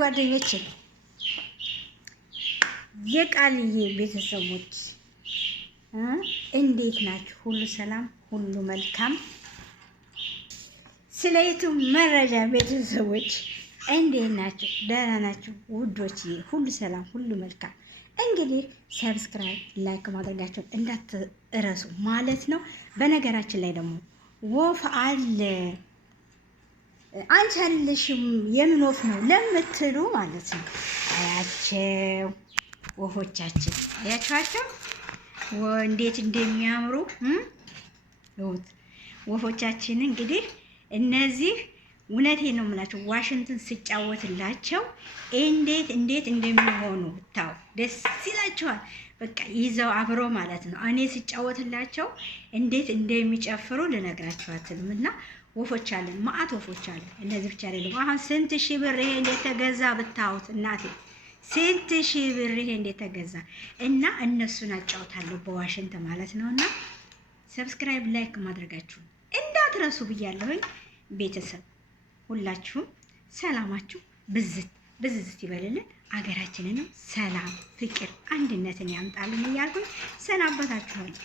ጓደኞቼ የቃልዬ ቤተሰቦች እንዴት ናችሁ? ሁሉ ሰላም፣ ሁሉ መልካም። ስለ ዩቱብ መረጃ ቤተሰቦች እንዴት ናችሁ? ደህና ናችሁ ውዶች? ሁሉ ሰላም፣ ሁሉ መልካም። እንግዲህ ሰብስክራይብ፣ ላይክ ማድረጋችሁን እንዳትረሱ ማለት ነው። በነገራችን ላይ ደግሞ ወፍ አለ አንቺ አለሽም የምን ወፍ ነው ለምትሉ ማለት ነው አያቸው ወፎቻችን አያቸዋቸው እንዴት እንደሚያምሩ ወፎቻችን። እንግዲህ እነዚህ እውነቴን ነው የምላቸው ዋሽንትን ስጫወትላቸው እንዴት እንደሚሆኑ ታው ደስ ይላቸዋል። በቃ ይዘው አብሮ ማለት ነው እኔ ስጫወትላቸው እንዴት እንደሚጨፍሩ ልነግራችሁ አትልም። እና ወፎች አለን ማአት ወፎች አለን። እነዚህ ብቻ አይደለም። አሁን ስንት ሺህ ብር ይሄ እንዴት ተገዛ ብታዩት እናቴ፣ ስንት ሺህ ብር ይሄ እንዴት ተገዛ። እና እነሱን አጫውታለሁ በዋሽንት ማለት ነው። እና ሰብስክራይብ ላይክ ማድረጋችሁ እንዳትረሱ ብያለሁኝ። ቤተሰብ ሁላችሁም ሰላማችሁ ብዝት ይበልልን። አገራችንንም ሰላም፣ ፍቅር፣ አንድነትን ያምጣልን እያልኩኝ ሰናበታችኋለሁ።